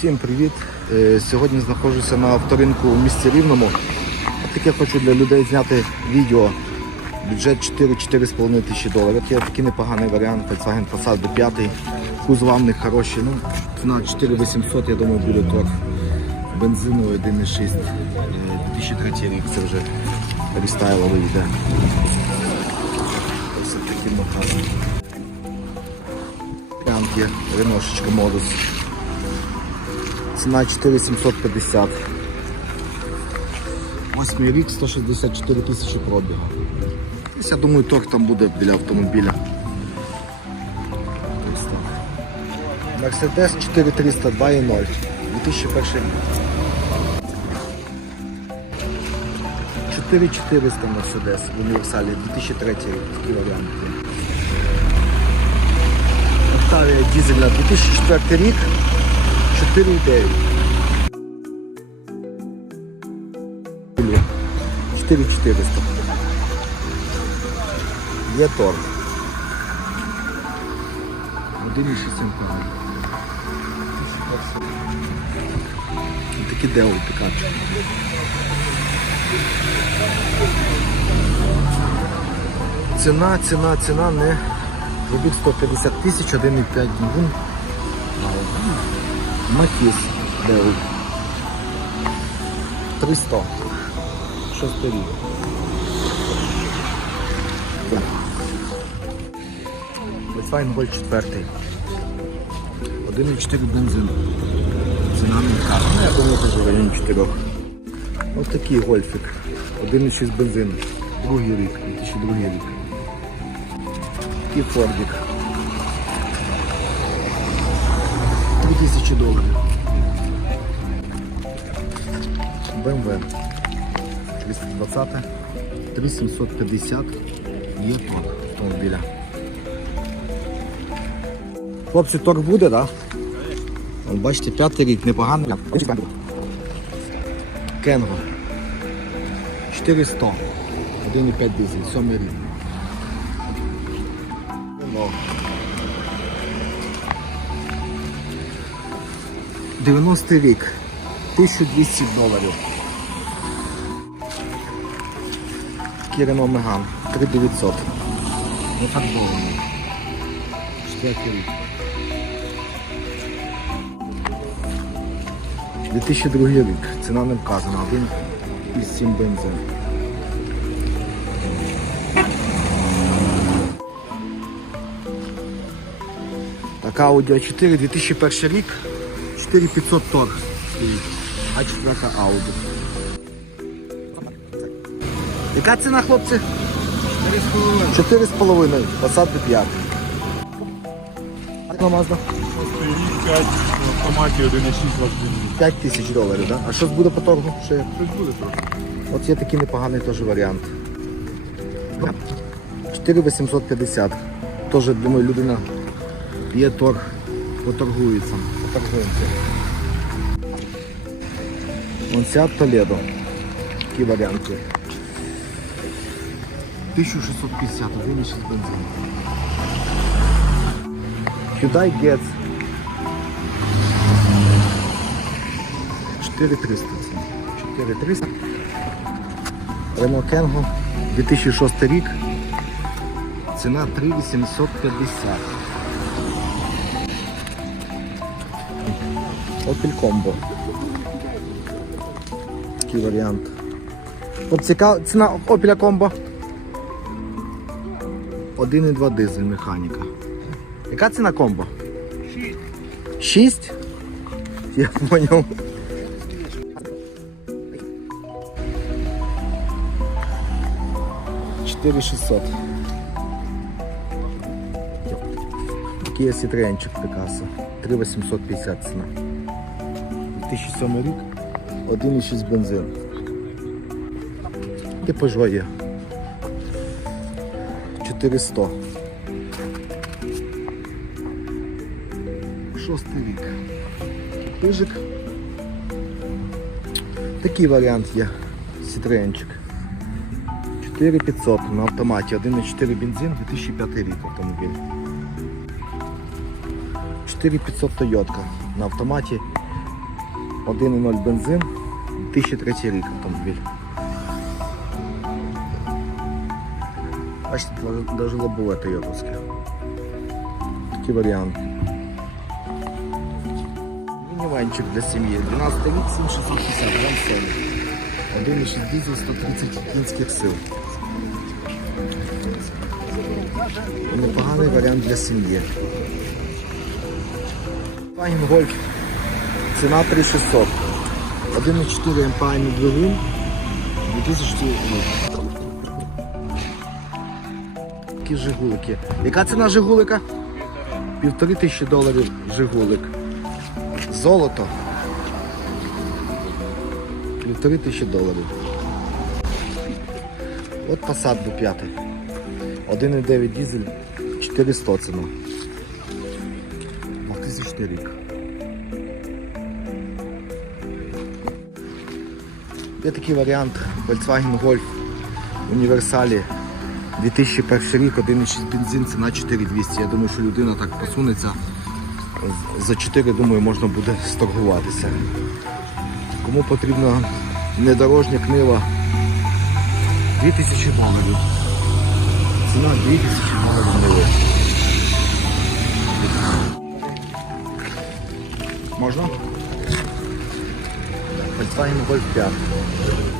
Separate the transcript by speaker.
Speaker 1: Всім привіт! Е, Сьогодні знаходжуся на авторинку в місті Рівному. Таке хочу для людей зняти відео. Бюджет 4-4,5 тисячі доларів. Є такий непоганий варіант Volkswagen Passat до 5. Кузова в них хороші. Ну, ціна 4800, я думаю, буде торг. Бензиновий 1,6. Е, 2003 рік це вже рестайловий йде. Ось такий мотор. Варіант є модус. Ціна 4750. Восьмий рік, 164 тисячі пробігу. Я думаю, торг там буде біля автомобіля. Мерседес 4300 2.0. 2001 рік. 4400 Мерседес в універсалі, 2003 рік, такий варіант. Октавія дизельна 2004 рік, 4,9. 4400. Є торг. 1,6 ампера. Такі део пікапчик. Ціна, ціна, ціна не Пробіг 150 тисяч, 1,5 бензин. Матіс Део. 300. Шостий рік. Volkswagen Golf 4. 1,4 бензин. Ціна не кара. Ну, я думаю, теж в районі 4. Ось такий гольфик. 1,6 бензин. Другий рік, 2002 рік. І Фордик. 2000 доларів. BMW 320 3750 є торг автомобіля. Хлопці, торг буде, так? Да? Бачите, п'ятий рік, непогано. Кенго. 400. 1,5 дизель, сьомий рік. 90 рік. 1200 доларів. Кірено Меган. 3900. Не фарбований. Четвертий рік. 2002 рік. Ціна не вказана. 1,7 бензин. Так, Audi A4, 2001 рік, 4500 торг стоїть. А4 Audi. Яка ціна, хлопці? 4,5. Passat до 5. На Mazda?
Speaker 2: 5 в автоматі 1,6 ваш
Speaker 1: 5 тисяч доларів, да? А що буде по торгу? Ще?
Speaker 2: Щось буде трохи.
Speaker 1: От є такий непоганий теж варіант. 4850. Теж, думаю, людина є торг, поторгується. Вон Seat Toledo. Такі варіанти. 1650, 1,6 бензин. Hyundai Getz. 4300 4300. Renault Kangoo 2006 рік. Ціна 3850. Opel Combo. Такий варіант. От цікав... ціна Opel Combo. 1,2 дизель механіка. Яка ціна комбо? 6. 6? Я понял. Чотири 600. Kia Citroenчик Picasso. 3850 ціна. 2007 рік. 1,6 бензин. І є. 400. Шостий рік. Пижик. Такий варіант є. Citroenчик. 4500 на автоматі, 1,4 бензин, 2005 рік автомобіль. 4500 Toyota на автоматі, 1,0 бензин, 2003 рік автомобіль. Бачите, навіть лобове тойотовське. Такий варіант. Мініванчик для сім'ї. 12 рік, 7650, грам солі. 1,6 дизель, 130 кінських сил. Непоганий варіант для сім'ї. Volkswagen Golf. Ціна 3600. 1,4 МПА двигун. 2000 рік. Такі жигулики. Яка ціна жигулика? Півтори тисячі доларів жигулик. Золото. Півтори тисячі доларів. От Passat до 5. 1,9 дизель, 400 ціна. 2000 рік. Є такий варіант Volkswagen Golf універсалі 2001 рік, 1,6 бензин, ціна 4200. Я думаю, що людина так посунеться. За 4, думаю, можна буде сторгуватися. Кому потрібна недорожня книва 2000 доларів. Ціна 2000 доларів. Можна? Time Volca.